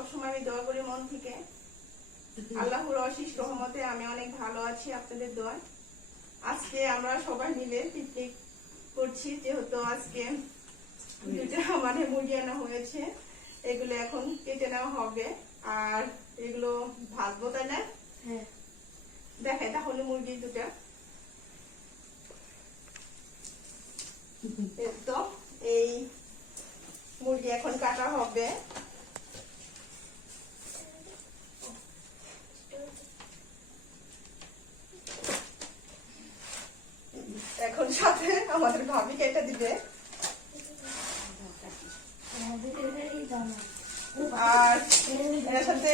সবসময় আমি দোয়া করি মন থেকে। আল্লাহর অশেষ রহমতে আমি অনেক ভালো আছি আপনাদের দোয়ায়। আজকে আমরা সবাই মিলে পিকনিক করছি, যেহেতু আজকে মানে মুরগি আনা হয়েছে, এগুলো এখন কেটে নেওয়া হবে আর এগুলো ভাজবো, তাই না? হ্যাঁ, দেখাই তাহলে মুরগি দুটা। তো এই মুরগি এখন কাটা হবে। এখন সাথে আমাদের ভাবি কেটে দিবে আর এর সাথে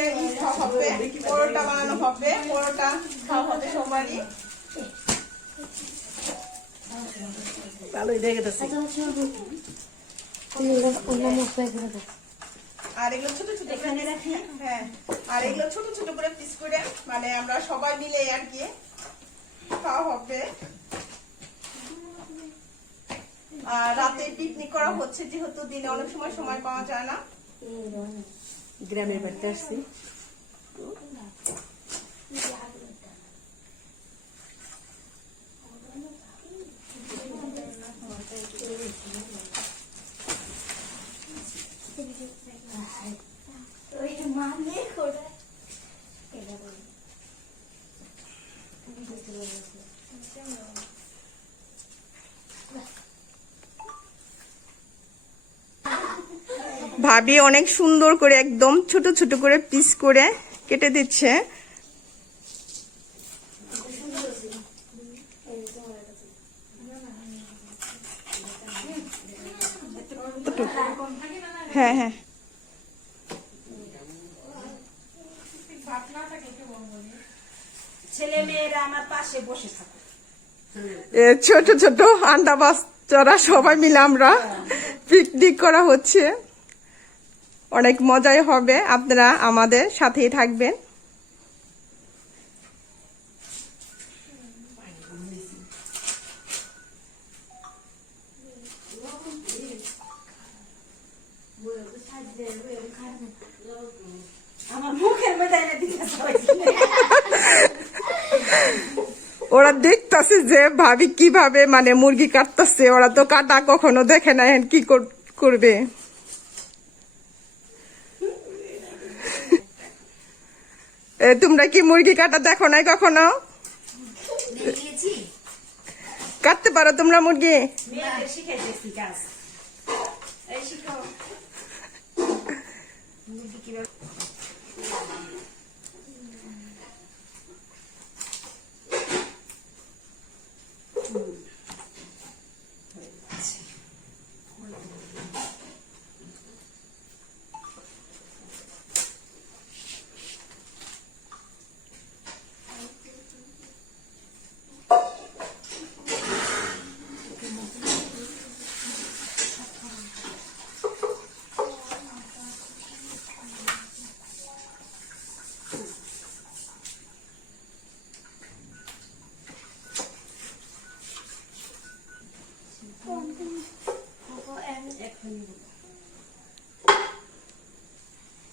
হবে পরোটা বানানো হবে, পরোটা খাওয়া হবে সবারই। আর এগুলো ছোট ছোট এখানে রাখি। হ্যাঁ, আর এগুলো ছোট ছোট করে পিস করে মানে আমরা সবাই মিলে আর কি খাওয়া হবে। আর রাতে পিকনিক করা হচ্ছে, যেহেতু দিনে অনেক সময় পাওয়া যায় না। গ্রামের বাড়িতে আসছি। ভাবি অনেক সুন্দর করে একদম ছোট ছোট করে পিস করে কেটে দিচ্ছে। হ্যাঁ হ্যাঁ, ছেলে মেয়েরা আমার পাশে বসে থাকে। ছোট ছোট আন্ডা বাচ্চারা সবাই মিলে আমরা পিকনিক করা হচ্ছে, অনেক মজাই হবে। আপনারা আমাদের সাথেই থাকবেন। আমার মুখের মধ্যে ওরা দেখতেছে যে ভাবি কিভাবে মানে মুরগি কাটতেছে, ওরা তো কাটা কখনো দেখে না, কি করবে। তোমরা কি মুরগি কাটা দেখো নাই কখনো? কাটতে পারো তোমরা মুরগি?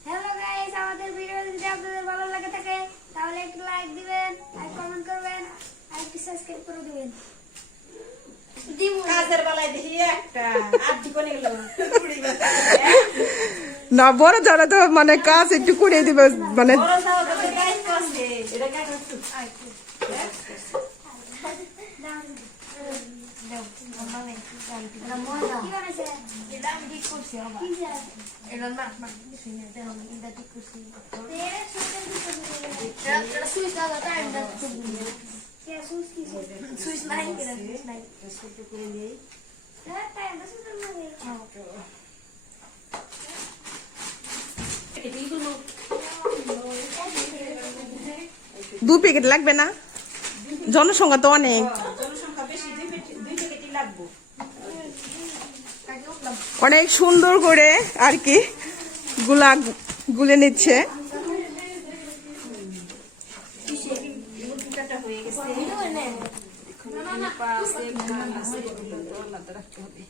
হ্যালো গাইস, আমাদের ভিডিও যদি আপনাদের ভালো লাগে থাকে তাহলে একটু লাইক দিবেন, আর কমেন্ট করবেন, আর একটু সাবস্ক্রাইব করে দিবেন। কাজের বেলায় দেখি একটা আদি কোনে গেল না, বড় যারা তো মানে কাজ একটু করে দিবে মানে। বড় দাও তো গাইস করছে এটা কাজ করছে। কি বানাইছে? এটা আমি ঠিক করছি আবার। কি যে এটা না কিছু না, দেখুন এটা ঠিক করছি। তেরে সুইচ দিতে এটা সুইচ দাও, টাইম দাও। কে সুইচ কি সুইচ নাই, এটা সুইচ নাই। ছোট করে নেই। হ্যাঁ টাইম দাও সুইচ মানে এইগুলো 2 প্যাকেট লাগবে না? জনসংখ্যা তো অনেক। জনসংখ্যা বেশি, 2 প্যাকেটই লাগবে। অনেক সুন্দর করে আর কি গুলে নিচ্ছে। হয়ে গেছে। আলাদা রাখতে হবে।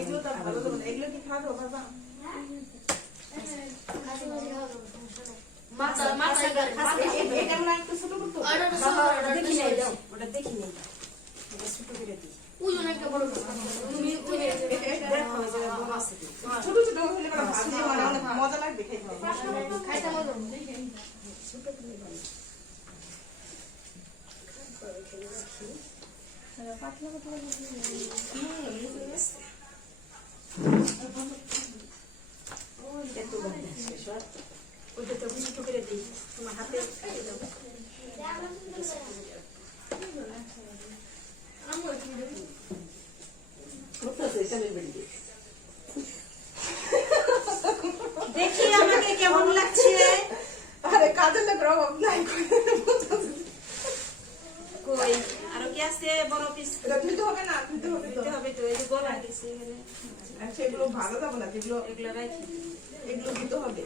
এগুলো তো ভালো দেবো না, এগুলো কি খাওয়া দাও বাবা? খাসি মাছি খাওয়া যাবে, সমস্যা নেই। মাথা মাথা এটা মনে হয় একটু ছোট করতো। ওটা তো বাবা, সবার, ওটা ওটা দেখি তো নাই সবার। দাও, ওটা দেখি নাই। এটা ছোট করে দিই। ওজন একটা বড় করে। তুমি দেখো, ওই যে বড় আছে কি? ছোট ছোট হলে পরে ভাজি মানে অনেক মজা লাগবে খেতে। খাইতে মজা। এত বড় শেষ হয়। ওটা তো ছোট করে দিই। তোমার হাতে খাইয়ে দাও। দেখি আমাকে কেমন লাগছে। আরে কাজের লোকের অভাব নাই। কই আরো কি আছে বড় পিস? এটা ধুইতে হবে না, ধুইতে হবে তো। দিতে হবে তো, এই যে গলা গেছে এখানে। আর সেগুলো ভালো যাবে না, যেগুলো এগুলো রাখি। এগুলো দিতে হবে।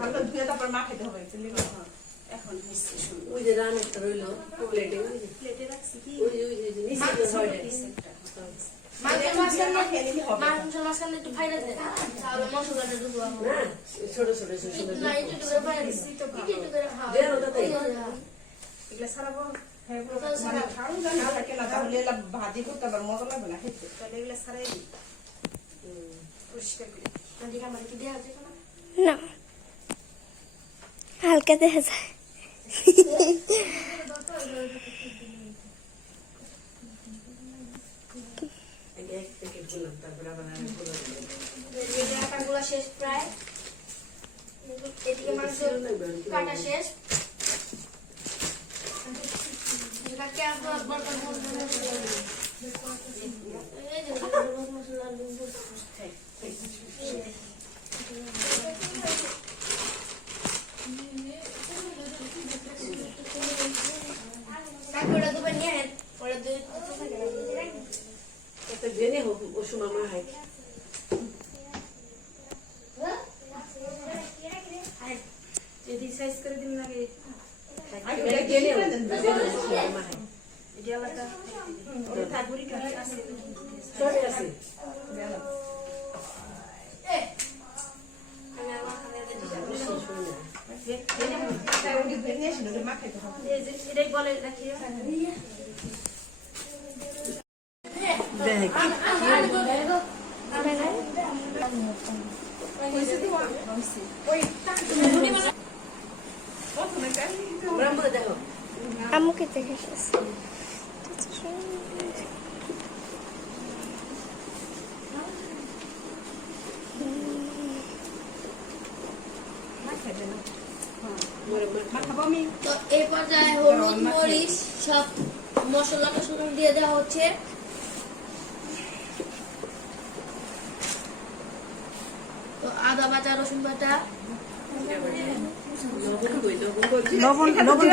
ভালো ধুয়ে তারপর মা খেতে হবে। এখন হচ্ছে শুরু। ওই যে রান্নাটা রইলো প্লেটে, ওই যে প্লেটে রাখছি কি? ওই যে নিচে যে হয় পিস একটা। মাংসের মাঝখানে মা খেয়ে নিলে হবে। মাংসের মাঝখানে একটু ফাইরা দেন, তাহলে মশলাটা ঢুকবো আমার। না ছোট ছোট ছোট ছোট না, একটু একটু করে ফাইরা দিচ্ছি তো ভালো। একটু করে, হ্যাঁ। দেন ওটাতে। এগুলো ছাড়াবো। হ্যাঁ, মানে ঝাড়ু যা না থাকে না, তাহলে এলা ভাজি করতে আবার মজা লাগবে না খেতে। তাহলে এগুলো ছাড়াই দিই। পরিষ্কার করে দিই। এদিকে আমার কি দেয়া আছে কোনো? না হালকা দেখা যায় এক প্যাকেট করলাম, তারপরে আবার আমি করলাম। এদিকে আটাগুলো শেষ প্রায়। এদিকে মাংস কাটা শেষ। কাকে একবার বলতে বলতে এই যে মশলা দিন। কাকে ওটা দুবার নিয়ে আয়। ওটা দুই একটা জেনে হোক ও সময় মা হয়। যদি সাইজ করে দিন লাগে এটা জেনে করে দেন। মা হয় এটা আলাদা। ওটা থাকুরি কাছে আছে। সবই আছে। তাই ওটি ধুয়ে নিয়ে আসেন, ওটা মা খেতে হবে। এই যে এটাই বলে রাখি। দেখ প্রথমে কালি দিতে হবে। ব্রাহ্মণ দেখো আমুকে দেখে এসেছি মাখাবো আমি। তো এই পর্যায়ে হলুদ মরিচ সব মশলা টসলা দিয়ে দেওয়া হচ্ছে। তো আদা বাটা রসুন বাটা লবণ লবণ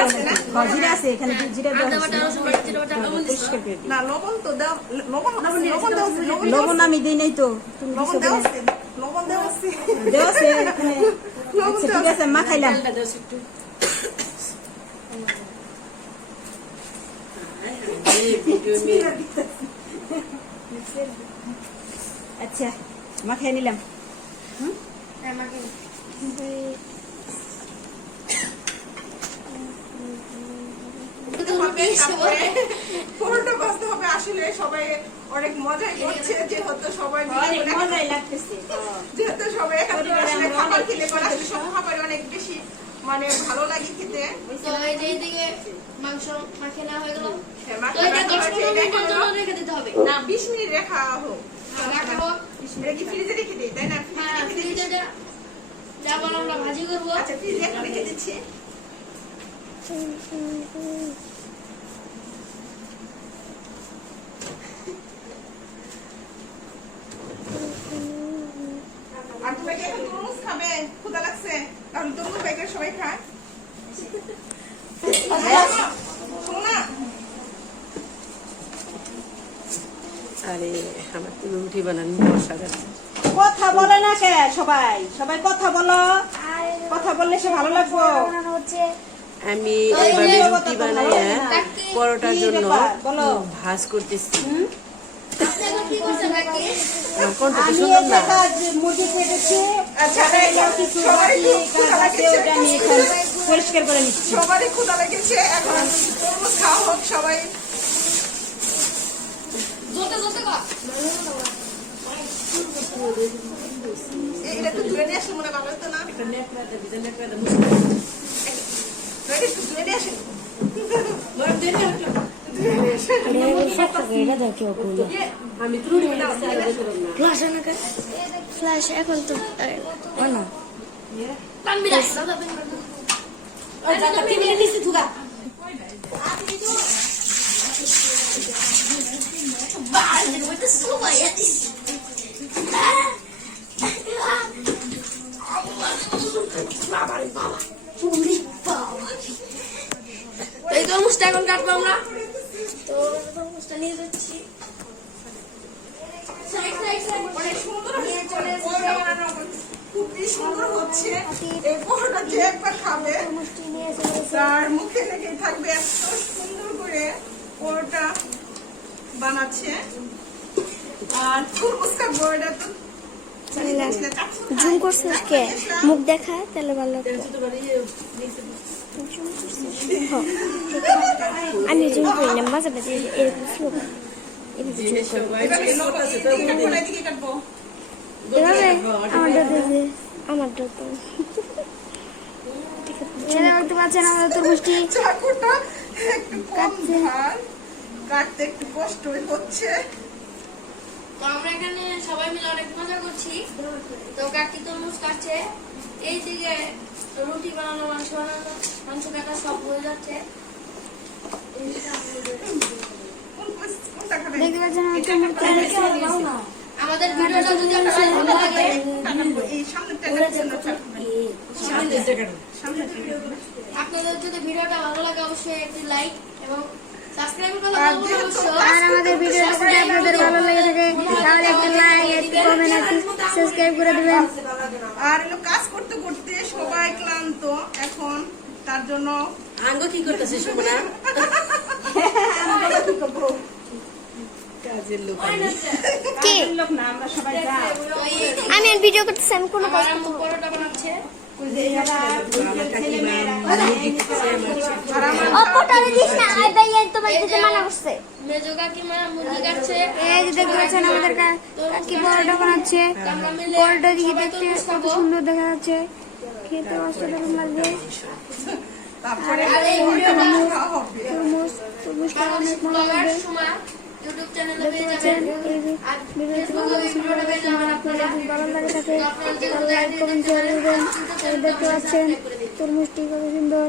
জিরা আছে এখানে, জিরা দেওয়া আদা আছে। বাটা রসুন বাটা জিরা বাটা লবণ দিচ্ছি। পরিষ্কার করে দিই। না লবণ তো দাও, লবণ লবণ দাও, লবণ আমি দিই নাই তো। তুমি লবণ দিছো দাও, কিনা? লবণ দাও আছে। দেওয়া আছে এখানে। লবণ আচ্ছা দাও ঠিক আছে, মাখাইলাম। আচ্ছা মাখাই নিলাম। আমাকে হবে, তারপরে ফোড়নটা ভাজতে হবে। আসলে সবাই অনেক মজাই করছে, যেহেতু সবাই মিলে অনেক করে- মজাই লাগতেছে। যেহেতু সবাই একাত্রে আসলে খাবার খেলে পরে আসলে সব খাবারই অনেক বেশি মানে ভালো লাগে খেতে। তো এই যে এইদিকে মাংস মাখিয়ে নেওয়া হয়ে গেল। হ্যাঁ, তো মাখা এটা রাখা 10-15 হয়েছে, মিনিটের এটা জন্য হলো- রেখে দিতে হবে। না 20 মিনিট রাখা হোক। রাখা হোক। এটা কি ফ্রিজে রেখে দিই, তাই না? হ্যাঁ, ফ্রিজে যা বলো আমরা ভাজি করবো। আচ্ছা ফ্রিজে এখন রেখে দিচ্ছি। আর তুমি কি এখন তরমুজ খাবে? ক্ষুধা লাগছে? তাহলে তরমুজ প্যাকেট সবাই খায়। শোনো না, আরে আমার তো রুটি বানানো বসা যাচ্ছে। কথা বলে না কে সবাই? সবাই কথা বলো। আর কথা বললে সে ভালো লাগবো। বানানো হচ্ছে আমি এভাবে রুটি বানাইয়া পরোটার কি জন্য ব্যাপার? বলো। ভাজ করতেছি। আপনি এখন কি করছেন নাকি? কোনটা তো আমি সুন্দর এই না জায়গা মুরগি কেটেছি, আচ্ছা, কিছু সবারই মাটি খুব কাজ ক্ষুধা আছে, লেগেছে। ওটা আমি এখন পরিষ্কার করে নিচ্ছি। সবারই ক্ষুধা লেগেছে, এখন তরমুজ খাওয়া হোক সবাই। এটা একটু ধুয়ে নিয়ে আসলে মনে হয় ভালো হতো না? একটু ধুয়ে নিয়ে আসেন। আমি ত্রুটি না ফ্ল্যাশ এখন তো না এই তরমুজটা এখন কাটবো আমরা, তো তরমুজটা নিয়ে যাচ্ছি। অনেক সুন্দর হয়েছে, পরোটা বানানো খুবই সুন্দর হচ্ছে। এই পরোটা যে একবার খাবে তার মুখে লেগে থাকবে, এত সুন্দর করে পরোটা বানাচ্ছে। আর তরমুজটা বড়টা তো জুম করছিস কে মুখ দেখা তাহলে ভালো লাগতো। আমি জুম করি না, মাঝে মাঝে এরকম slow করে। এভাবে zoom করি। এভাবে এদিকে কাটবো। এভাবে আমার ডোতে দেখতে পাচ্ছেন আমাদের তরমুজটি চাকুটা একটু কম ধার, কাটতে একটু কষ্ট হচ্ছে। তো আমরা এখানে সবাই মিলে অনেক মজা করছি। তো কাকি তরমুজ কাটছে, এই দিকে রুটি বানানো, মাংস বানানো, মাংস কাটা সব হয়ে যাচ্ছে। কোনটা খাবেন? দেখতে পাচ্ছেন আমার তরমুজটা আমাদের ভিডিওটা যদি আপনাদের ভালো লাগে, কাটবো। এই সামনেরটা কাটছেন না, আপনাদের যদি ভিডিওটা ভালো লাগে অবশ্যই একটি লাইক এবং সাবস্ক্রাইব করতে আর ভুলবেন না যেহেতু অবশ্যই। আর আমাদের ভিডিওটা যদি আপনাদের ভালো লেগে থাকে তাহলে একটা লাইক, একটা কমেন্ট, একটা সাবস্ক্রাইব করে দিবেন। আর এলো কাজ করতে করতে সবাই ক্লান্ত এখন, তার জন্য আঙ্গ কি করতেছে সুমনা কাজের লোক আমি। কি লোক না, আমরা সবাই যাই। তো এই আমি আর ভিডিও করতেছি, আমি কোনো কাজ আমার আম্মু পরোটা বানাচ্ছে। অপটারে দিস না, আই ভাইয়া তোমার দিতে মানা করছে। মেজো কাকিমা মুরগি কাটছে, এই যে দেখতে পাচ্ছেন আমাদের কাকি পরোটা বানাচ্ছে। আমরা মিলে পরোটা দিকে সবাই দেখতে তরমুজ কত খাবো। সুন্দর দেখা যাচ্ছে, খেতে অসাধারণ লাগবে। তারপরে আর এই ভিডিওটা খাওয়া হবে। তরমুজটা অনেক মজা ব্লগার লাগবে। সুমা ইউটিউব চ্যানেলে দেখতে পেয়ে পাচ্ছেন যাবেন। এই যে আর ভিডিওটি ফেসবুকে ভালো ওই ভিডিওটা পেয়ে যাবেন আপনারা। যদি ভালো লাগে থাকে তাহলে লাইক কমেন্ট শেয়ার করবেন। আর দেখতে পাচ্ছেন তরমুজটি কত সুন্দর।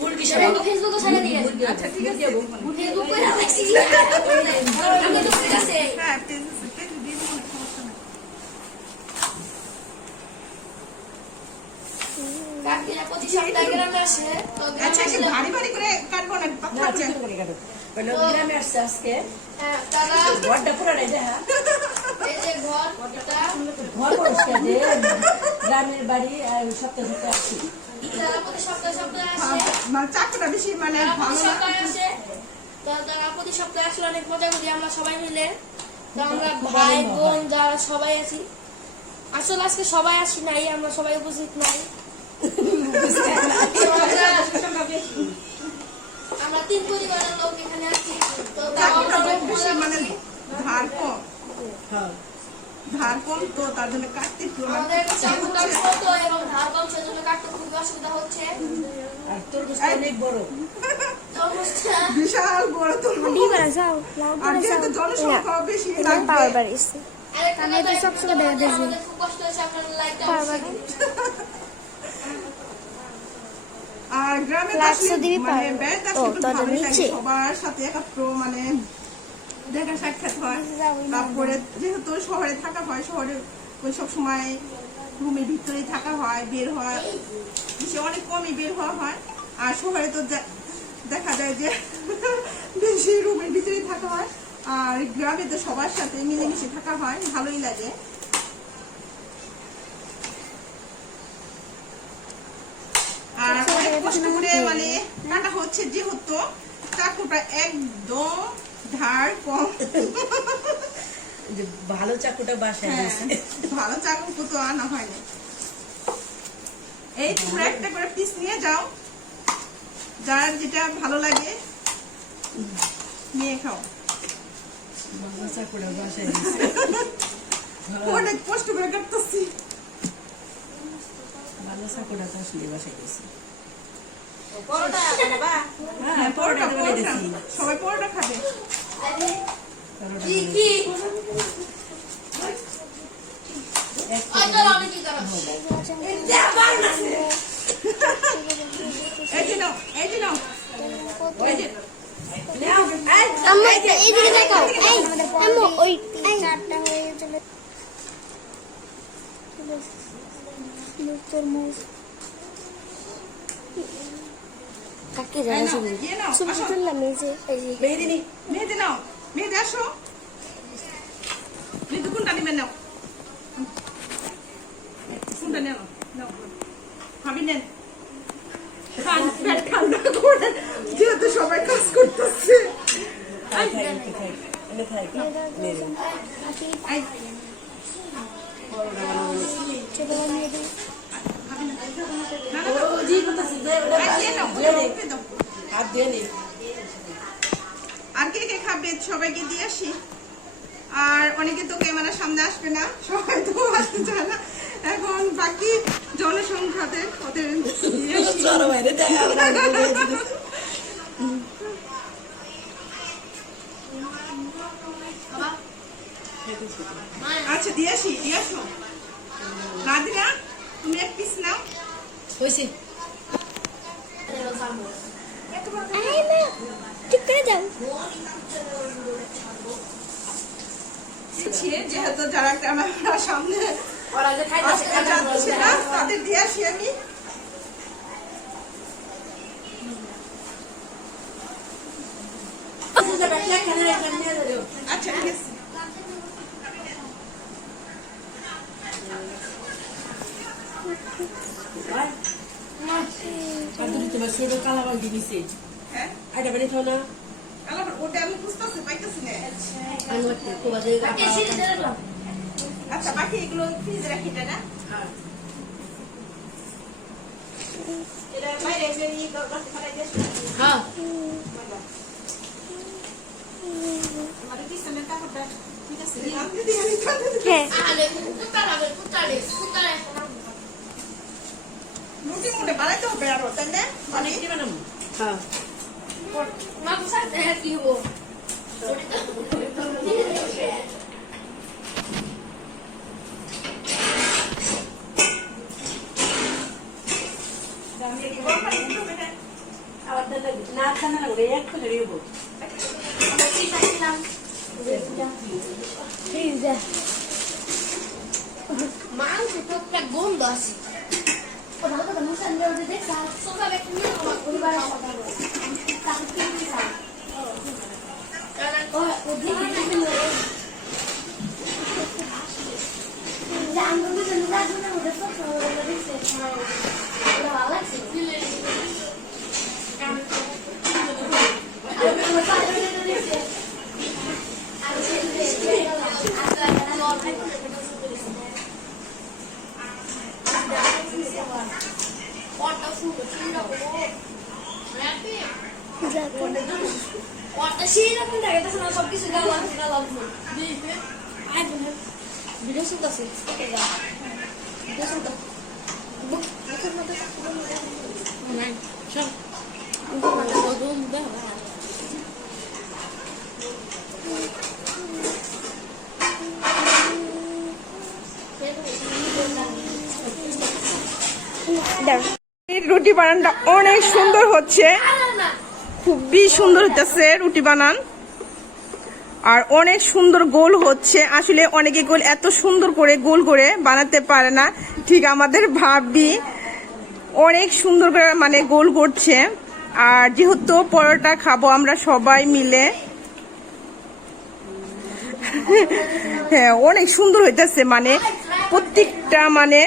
মুরগি সব ফেসবুকে ছেড়ে দিয়ে আচ্ছা ঠিক আছে। ফেসবুক করে রাখছি আমি তো ঠিক আছে হ্যাঁ, পেজ দিয়ে দিন, সমস্যা নাই। কাকিরা প্রতি সপ্তাহে গ্রামে আসে, তো আচ্ছা, গ্রামে একটু আসলে ভারী ভারী করে কাটবো না, পাতলা করে। হলো গ্রামে আসছে আজকে তারা ঘরটা পুরাটাই দেখা এই যে ঘর এটা ঘর পরিষ্কার যে গ্রামের বাড়ি সপ্তাহে সপ্তাহে আসছি তারা প্রতি সপ্তাহে আসে, মানে চাকুটা বেশি মানে তারা প্রতি ভালো না। সপ্তাহে আসে, তো তারা প্রতি সপ্তাহে আসলে অনেক মজা করি আমরা সবাই মিলে। তো আমরা খুব ভাই আনন্দ বোন যারা সবাই আছি, আসলে আজকে সবাই আসি নাই, আমরা সবাই উপস্থিত নাই। তো আমরা 3 পরিবারের লোক এখানে আছি, তো চাকুটা আমরা বেশি মজা মানে করছি। ধার কম, হ্যাঁ ধার কম, তো তার জন্য কাটতে একটু আমাদের চাকুটা ছোট এবং ধার কম, সেজন্য কাটতে খুবই অসুবিধা হচ্ছে। আর তরমুজটা অনেক বড় তরমুজটা বিশাল বড় তো। ডিবারে যাও লাউ আর করে যাও যেহেতু জনসংখ্যা বেশি এটা পাওয়ার লাগবে, বাড়িছে। আরেকটা আমি কথা, তো সবসময় দেখা দেখছি। আমাদের খুব কষ্ট হচ্ছে, আপনারা লাইকটা পাওয়ার অবশ্যই বাড়ি আর গ্রামে তো লাক্স আসলে দিবি মানে পারো। বেড়াতে ও, আসলে একটু তাদের ভালোই লাগে, নিচে? সবার সাথে একাত্র মানে দেখা সাক্ষাৎ হয়। যাবোই না। তারপরে যেহেতু শহরে থাকা হয়, শহরে ওই সব সময় রুমের ভিতরেই থাকা হয়, বের হয় বেশি অনেক কমই বের হওয়া হয়। আর শহরে তো দেখা যায় যে বেশি রুমের ভিতরেই থাকা হয়, আর গ্রামে তো সবার সাথে মিলেমিশে থাকা হয়, ভালোই লাগে। আর অনেক কষ্ট করে মানে কাটা হচ্ছে, যেহেতু চাকুটা একদম ধার কম। যে ভালো চাকুটা বাসায় হ্যাঁ, দিয়েছে। ভালো চাকু তো আনা হয়নি। এই তোমরা একটা করে পিস নিয়ে যাও, যার যেটা ভালো লাগে নিয়ে খাও। ভালো চাকুটা বাসায় দিয়েছে। অনেক কষ্ট করে কাটতেছি। ভালো চাকুটা তো আসলে বাসায় দিয়েছে। পরোটা বানাবা? হ্যাঁ, পরোটা, পরোটা বানিয়ে দিয়েছি। সবাই পরোটা খাবে। পরোটা কি বানিয়ে কি এক ওই চলো আমি কি করব এই যে নাও, এই যে নাও, এই যে আম্মু এইদিকে দেখাও। এই আম্মু ওই চারটা হয়ে চলে তরমুজ কাকে এই যারা নাও, ইয়ে নাও, ছবি আসো। তুললাম এই যে মেহেদি মেহেদি নাও, মেহেদি আসো। মেহেদি কোনটা নিবেন নাও, কোনটা নেও, নাও ভাবি নেন। খান, পেট ঠান্ডা করে, যেহেতু সবাই কাজ করতেছে। খাই খাই একটু খাই এনে খাই মেহেদি এই, পরোটা বানাবো ছোট বানিয়ে দিই ভাবি না। না, না, ও জি করতেছি যে এই দিয়ে নাও, দিয়ে দাও। হাত দিয়ে নি আর কে কে খাবে সবাইকে দিয়ে আসি। আর অনেকে তো ক্যামেরার সামনে আসবে না, সবাই তো আসতে চায় না। এখন বাকি জনসংখ্যাদের ওদের দিয়ে আসি। চলো বাইরে দেখা আচ্ছা দিয়ে আসি, দিয়ে আসো। নাদিরা তুমি এক পিস নাও। হয়েছে ঠিক করে যাও যেহেতু যারা ক্যামেরার সামনে ওরা যে খাইতেছে আসতে যাচ্ছে না তাদের দিয়ে আসি আমি। আচ্ছা ঠিক আছে। তোমার ছোট কালাবাল দিয়েছে হ্যাঁ, আইটা বাড়ি খাও না আলাদা ওটা আমি বুঝতেছি পাইতেছি না। আচ্ছা বাকি এগুলো ফ্রিজে রাখি এটা না। এটা বাইরে এসে ইয়ে করতে ফেলাই দিয়ে আসি। হ্যাঁ আমাদের কিচেনের কাপড়টা ঠিক আছে। আমি দিয়ে আমি কাঁদতে দিই। হ্যাঁ আলে কুতালে রুটি মুটে বানাইতে হবে আরো, তাই না? মানে হ্যাঁ মা সাথে কি হবো আবার না খানা লাগবে এক করে দিব মাংস তো একটা গন্ধ আছে ভালো কথা মুসান দেওয়া দেখ সোফা ব্যাগ নিয়ে আমার পরিবারের কথা বল তাকে কি দিছাও ও ওদিকে জান বন্ধু জানি না জানা ওটা তো ওরা দেখছে ওরা ভালো লাগছে সেইরকম থাকে তাছাড়া সবকিছু গালাম ভিডিও শুট আছে ভিডিও শুট রুটি বানানটা অনেক সুন্দর হচ্ছে, খুবই সুন্দর হচ্ছে রুটি বানান। আর অনেক সুন্দর গোল হচ্ছে। আসলে অনেকে গোল এত সুন্দর করে গোল করে বানাতে পারে না, ঠিক আমাদের ভাবি অনেক সুন্দর করে মানে গোল করছে। আর যেহেতু পরোটা খাবো আমরা সবাই মিলে, হ্যাঁ অনেক সুন্দর হইতেছে, মানে প্রত্যেকটা মানে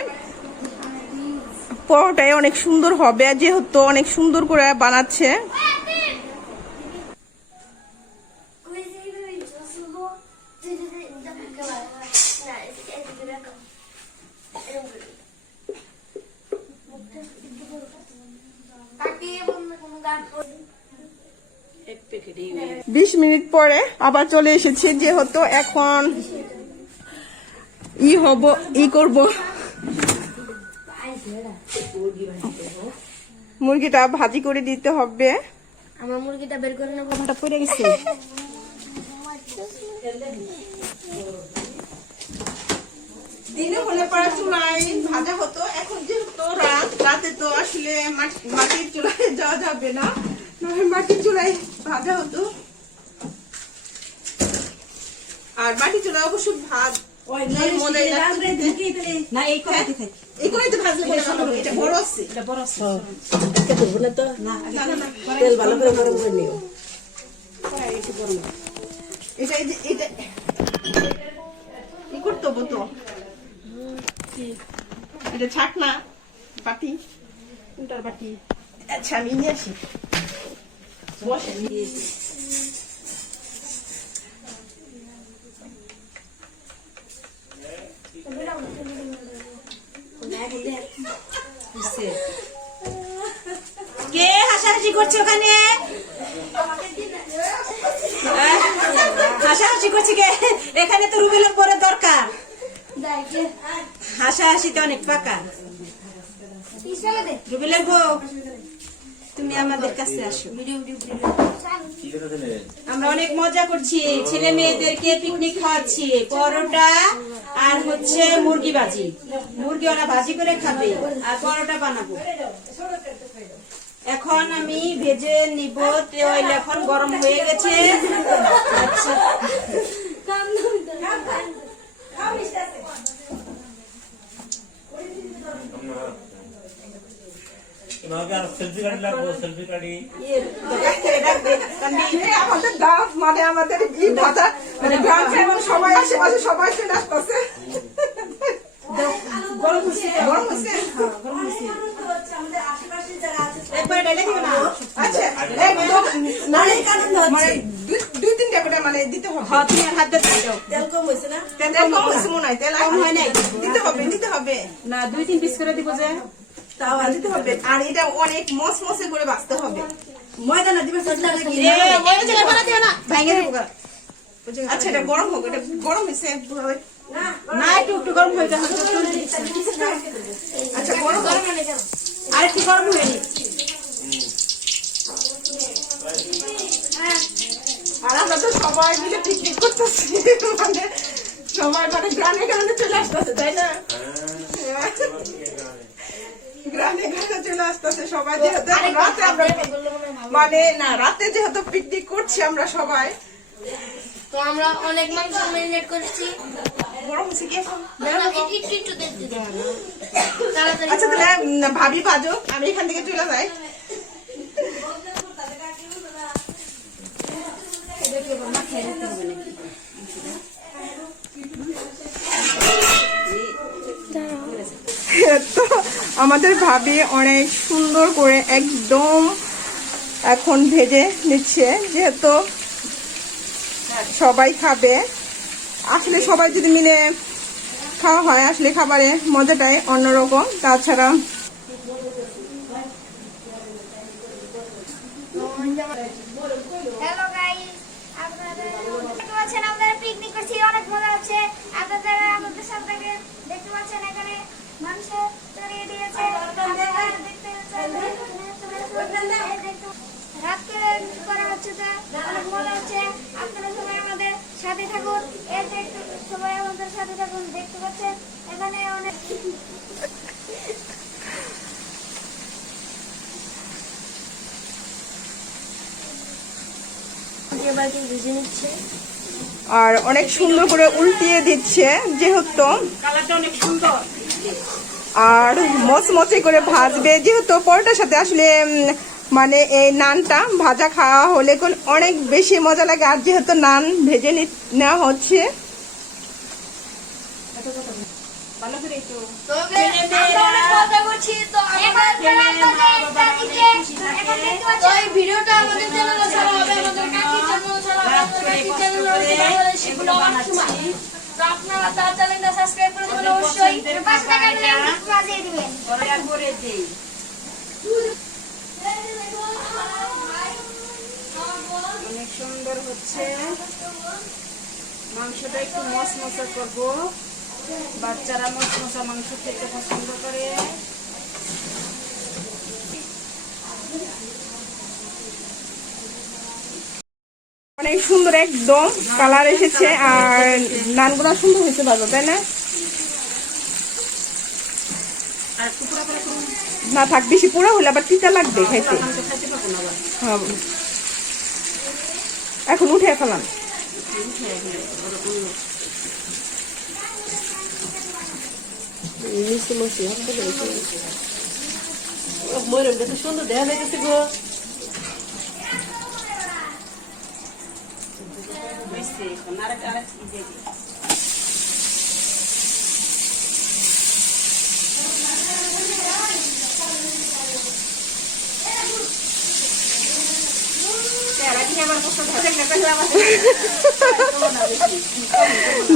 পরোটাই অনেক সুন্দর হবে, যেহেতু অনেক সুন্দর করে বানাচ্ছে। 20 মিনিট পরে আবার চলে এসেছি, যেহেতু এখন ই করব, মুরগিটা ভাজি করে দিতে হবে। আমার মুরগিটা বের করে নেবো। ওটা পড়ে গেছে। দিনে হলে পরে চুলায় ভাজা হতো, এখন যেহেতু রাতে তো আসলে মাটির চুলায় যাওয়া যাবে না, মাটির চুলায় ভাজা হতো। আর মাটির চুলায় অবশ্য ভাত মজাই লাগছে। না এই কড়াইতে থাক। এই কড়াইতে ভাজলে পরে ভালো হবে, এটা বড় আছে। এটা বড় আছে। আজকে ধরবো না তো। না না, তেল ভালো করে গরম করে নিও। এটা কি করতে হবে তো, এটা ছাক না বাটি, কোনটার বাটি? আচ্ছা আমি নিয়ে আসি, বসে। কে হাসাহাসি করছে ওখানে? হাসাহাসি করছে কে? এখানে তো রুবেলের পরে দরকার। হাসাহাসিতে অনেক পাকা। রুবেলের বউ, তুমি আমাদের কাছে আসো। আমরা অনেক মজা করছি, ছেলে মেয়েদেরকে পিকনিক খাওয়াচ্ছি, পরোটা আর হচ্ছে মুরগি ভাজি। মুরগি ওরা ভাজি করে খাবে আর পরোটা বানাবো। এখন আমি ভেজে নিব, তেল এখন গরম হয়ে গেছে। আচ্ছা সেলফি কাটি লাগবো, সেলফি কাটি। আমাদের দাঁত মানে আমাদের ই ভাজা মানে গ্রামে এবং সবাই আশেপাশে সবাই চলে আসতেছে। গরম হচ্ছে? একবার ডালে দিও না। আচ্ছা একদম মানে 2-3টা করে মানে দিতে হবে। হ্যাঁ, তুমি হাত দিয়ে দাও। তেল কম হয়েছে না? তেল কম হচ্ছে মনে হয়, তেল কম হয় নাই। দিতে হবে না 2-3 পিস করে দিব যে। তাও দিতে হবে। আর এটা অনেক মসমসে করে ভাজতে হবে। ময়দা না দিবে সজনা নাকি? ময়দা জায়গা বানাতে না, ভাঙে দেবো গা। আচ্ছা এটা গরম হোক, এটা গরম হয়েছে। না একটু গরম হয়ে যাবে। আচ্ছা গরম আর একটু গরম হয়নি। আর আমরা তো সবাই মিলে পিকনিক করতেছি, মানে সবাই মানে গ্রামে গ্রামে চলে আসতেছে, তাই না? গ্রামে গ্রামে চলে আসতেছে সবাই, যেহেতু রাতে আমরা মানে না রাতে যেহেতু পিকনিক করছি আমরা সবাই। তো আমরা অনেক মাংস ম্যারিনেট করেছি। গরম হচ্ছে কি এখন? একটু দেখতে দাও। তাড়াতাড়ি আচ্ছা তাহলে ভাবি ভাজো, আমি এখান থেকে চলে যাই। তো আমাদের ভাবি অনেক সুন্দর করে একদম এখন ভেজে নিচ্ছে, যেহেতু সবাই খাবে। আসলে সবাই যদি মিলে খাওয়া হয় আসলে খাবারের মজাটাই অন্যরকম। তাছাড়া হ্যালো গাইস, আপনারা দেখতে পাচ্ছেন আমরা পিকনিক করছি, অনেক মজা হচ্ছে। আপনারা আমাদের সাথে দেখতে পাচ্ছেন এখানে মানুষ চড়িয়ে দিয়েছে। আপনারা দেখতে রাত্রে করা হচ্ছে, তো অনেক মজা হচ্ছে। আপনারা সবাই আমাদের সাথে থাকুন, সবাই আমাদের সাথে থাকুন। দেখতে পাচ্ছেন এখানে অনেক ভেজে নিচ্ছে। আর অনেক সুন্দর করে উল্টিয়ে দিচ্ছে, যেহেতু কালারটা অনেক সুন্দর। আর মচমচে করে ভাজবে, যেহেতু পরোটার সাথে আসলে মানে এই নানটা ভাজা খাওয়া হলে অনেক বেশি মজা লাগে। আর যেহেতু নান ভেজে নেওয়া হচ্ছে, তো আমরা অনেক মজা করছি। তো তো এই ভিডিওটা আমাদের চ্যানেলে ছাড়া হবে, আমাদের কাকির চ্যানেলে ছাড়া হবে, আমাদের কাকির চ্যানেলে ছাড়া সেগুলো অনেক সময়। তো আপনারা তার চ্যানেলটা সাবস্ক্রাইব করে দেবেন অবশ্যই। পাশে থাকা বেল বাজিয়ে দিবেন। করে দেই। অনেক সুন্দর হচ্ছে। মাংসটা একটু মচমচে করবো, বাচ্চারা মচমচা মাংস খেতে পছন্দ করে। অনেক সুন্দর একদম কালার এসেছে, আর নানগুলো সুন্দর হয়েছে ভালো, তাই না? আর টুকরা করে না থাক, বেশি পুরো হলে আবার তিতা লাগবে খাইতে। খাইতে পারবো না আবার। হ্যাঁ, এখন উঠে ফেলাম। সুন্দর দেখা যাইতেছে গো।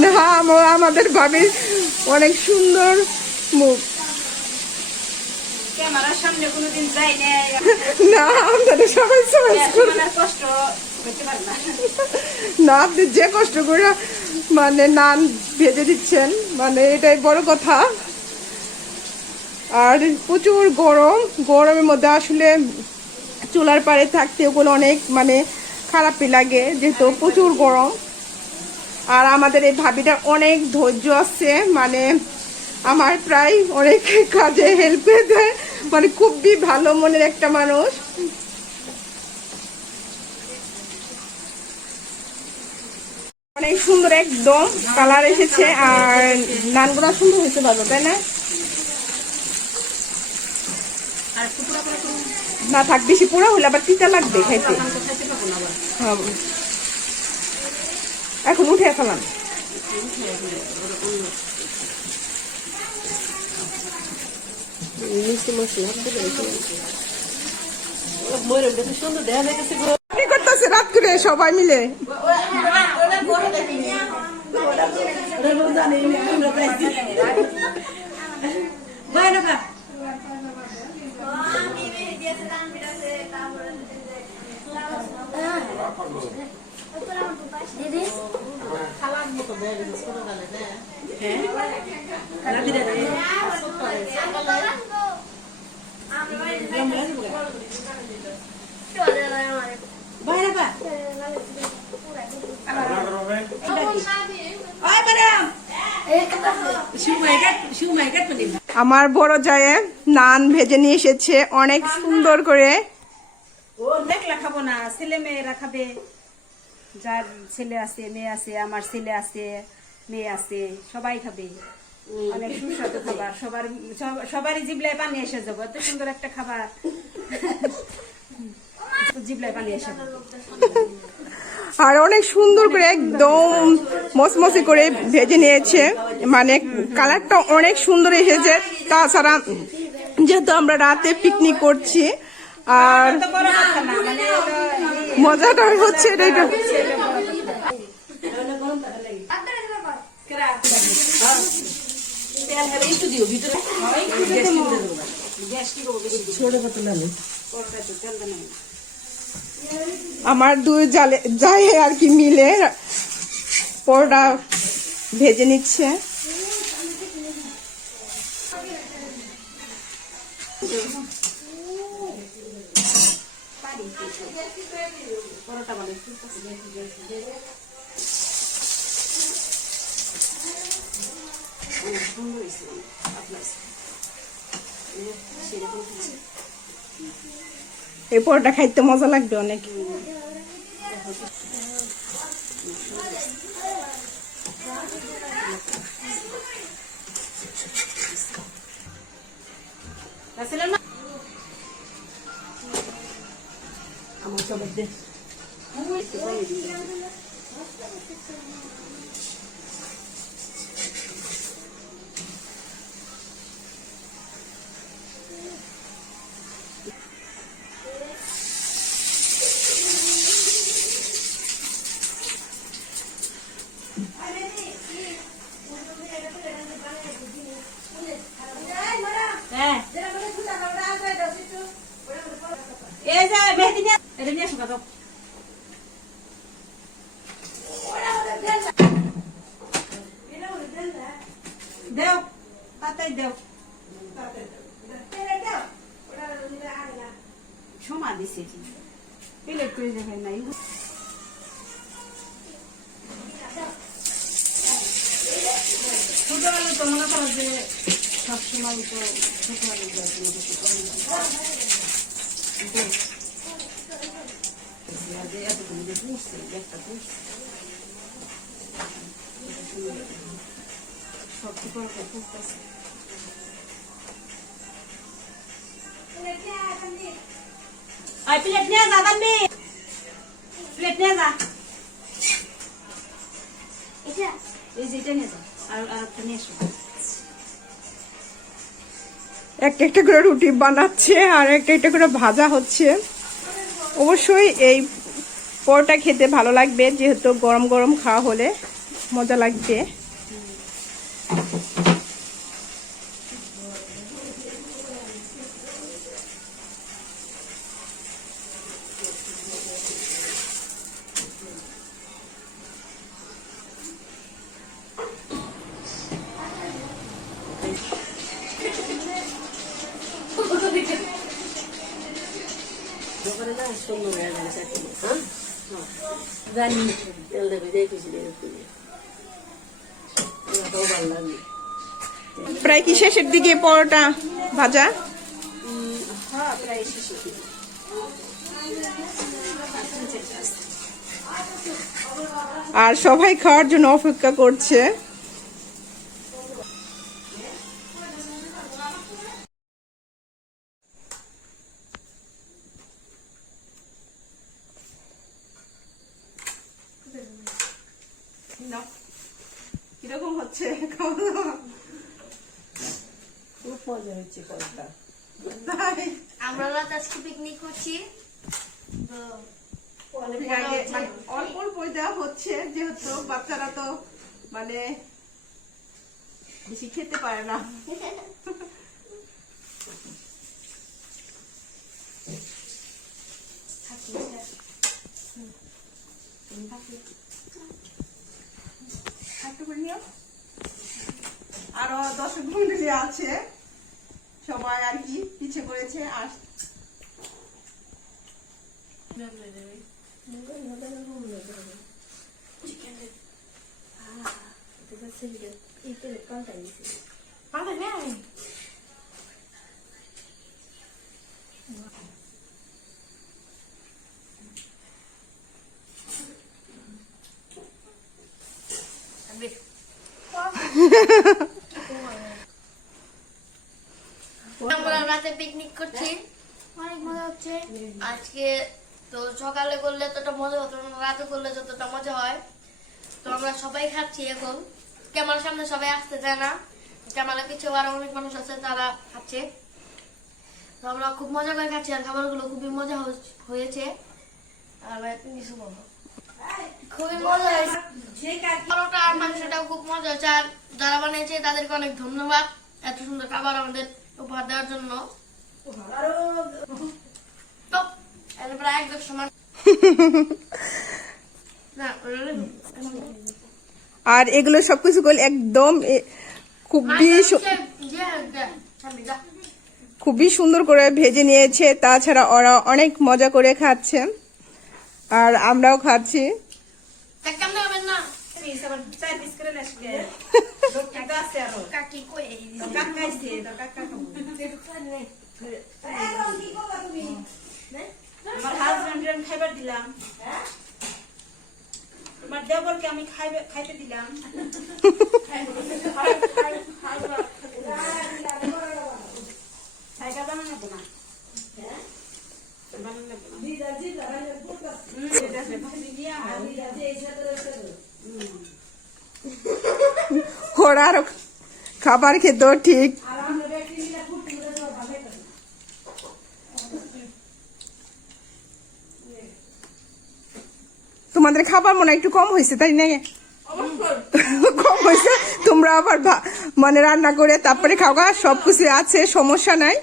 না, আমাদের ভাবির অনেক সুন্দর মুখ। ক্যামেরার সামনে কোনোদিন যাই না, না, আপনাদের সবাই চয়েস করুন। কষ্ট করতে পারে না। না, আপনি যে কষ্ট করে মানে নান ভেজে দিচ্ছেন, মানে এটাই বড় কথা। আর প্রচুর গরম, গরমের মধ্যে আসলে চুলার পাড়ে থাকতে ওগুলো অনেক মানে খারাপই লাগে, যেহেতু প্রচুর গরম। আর আমাদের এই ভাবিটার অনেক ধৈর্য আছে, মানে আমার প্রায় অনেক কাজে হেল্প করে দেয়, মানে খুবই ভালো মনের একটা মানুষ। অনেক সুন্দর একদম কালার এসেছে, আর নানগুলো সুন্দর হয়েছে ভালো, তাই না? আর টুকরা করে না থাক, বেশি পুরো হলে আবার তিতা লাগবে খাইতে। খাইতে পারবো না আবার। হ্যাঁ, এখন উঠে ফেলাম। সুন্দর দেখা যাইতেছে গো। কি করতেছে রাত করে সবাই মিলে? দিদি আমার বড় জায়ে নান ভেজে নিয়ে এসেছে অনেক সুন্দর করে। ও দেখলা খাবো না, ছেলে মেয়েরা খাবে। যার ছেলে আছে, মেয়ে আছে, আমার ছেলে আছে, মেয়ে আছে, সবাই খাবে। অনেক সুস্বাদু খাবার, সবারই জিবলায় পানি এসে যাবো। এত সুন্দর একটা খাবার, জিবলায় পানি এসে যাবে। আর অনেক সুন্দর করে একদম মচমচে করে ভেজে নিয়েছে, মানে কালারটা অনেক সুন্দর এসেছে। তাছাড়া যেহেতু আমরা রাতে পিকনিক করছি, আর তো বড় কথা না, মানে মজাটা হচ্ছে এটা। একটু দিও ভিতরে। আমার দুই যাই আর কি মিলে পরোটা ভেজে নিচ্ছে। এই পরোটা খাইতে মজা লাগবে অনেক। আমার সবার দে। দাও সমা দিছে প্লেট করে দেখেন নাই ছোট আলু তো মনে করো যে সবসময় তো ছোট আলু সব ফুটতেছে প্লেট নিয়ে যা দামি প্লেট নিয়ে যা এটা এই যে এটা নিয়ে যা আর একটা নিয়ে এসো একটা একটা করে রুটি বানাচ্ছে আর একটা একটা করে ভাজা হচ্ছে। অবশ্যই এই পরোটা খেতে ভালো লাগবে, যেহেতু গরম গরম খাওয়া হলে মজা লাগবে। প্রায় কি শেষের দিকে পরোটা ভাজা? হ্যাঁ প্রায় শেষে আর সবাই খাওয়ার জন্য অপেক্ষা করছে। কিরকম হচ্ছে খাওয়া দাওয়া? খুব মজা হচ্ছে পরোটা তাই? আমরা রাত আজকে পিকনিক করছি তো আগে মানে অল্প অল্প দেওয়া হচ্ছে, যেহেতু বাচ্চারা তো মানে বেশি খেতে পারে না। আরো দর্শক মন্ডলী আছে, সবাই আর কি পিছে করেছে। আর আমরা রাতে পিকনিক করছি, অনেক মজা হচ্ছে। আজকে তো সকালে করলে ততটা মজা হতো না, রাতে করলে যতটা মজা হয়। তো আমরা সবাই খাচ্ছি এখন, ক্যামেরার সামনে সবাই আসতে চায় না, ক্যামেরার পিছু আরো অনেক মানুষ আছে তারা খাচ্ছে। তো আমরা খুব মজা করে খাচ্ছি আর খাবারগুলো খুবই মজা হয়েছে। আর ভাই তুমি কিছু বলো? খুবই মজা হয়েছে, পরোটা আর মাংসটাও খুব মজা হয়েছে। আর যারা বানিয়েছে তাদেরকে অনেক ধন্যবাদ এত সুন্দর খাবার আমাদের উপহার দেওয়ার জন্য। তো এটা প্রায় এক দেড়শো মানুষ না। আর এগুলো সবকিছু করলে একদম খুবই সুন্দর করে ভেজে নিয়েছে। তাছাড়া ওরা অনেক মজা করে খাচ্ছে আর আমরাও খাচ্ছি। আমার হাজবেন্ডের আমি খাইবার দিলাম, তোমার দেবরকে আমি খাইতে দিলাম। খাইকা বানানো না ওরা আরো খাবার খেতেও ঠিক। তোমাদের খাবার মনে হয় একটু কম হয়েছে, তাই না? কম হয়েছে। তোমরা আবার মানে রান্না করে তারপরে খাওয়া, সবকিছু আছে, সমস্যা নাই।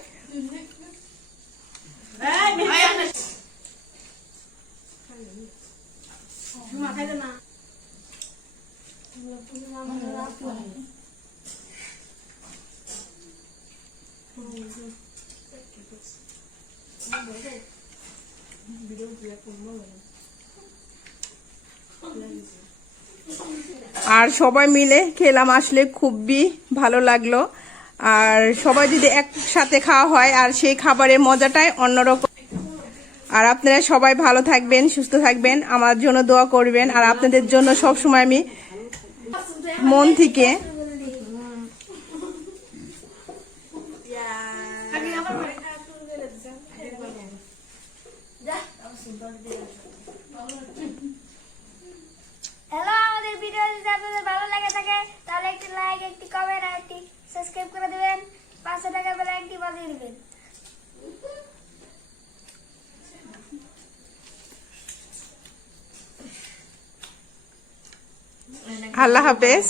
আর সবাই মিলে খেলাম, আসলে খুবই ভালো লাগলো। আর সবাই যদি একসাথে খাওয়া হয় আর সেই খাবারের মজাটাই অন্যরকম। আর আপনারা সবাই ভালো থাকবেন, সুস্থ থাকবেন, আমার জন্য দোয়া করবেন। আর আপনাদের জন্য সব সময় আমি মন থেকে হ্যালো, আমাদের ভিডিও যদি আপনাদের ভালো লাগে থাকে তাহলে একটি লাইক, একটি কমেন্ট আর একটি সাবস্ক্রাইব করে দিবেন। 500 টাকা বেল আইকনটি বাজিয়ে দিবেন। আল্লাহ হাফেজ।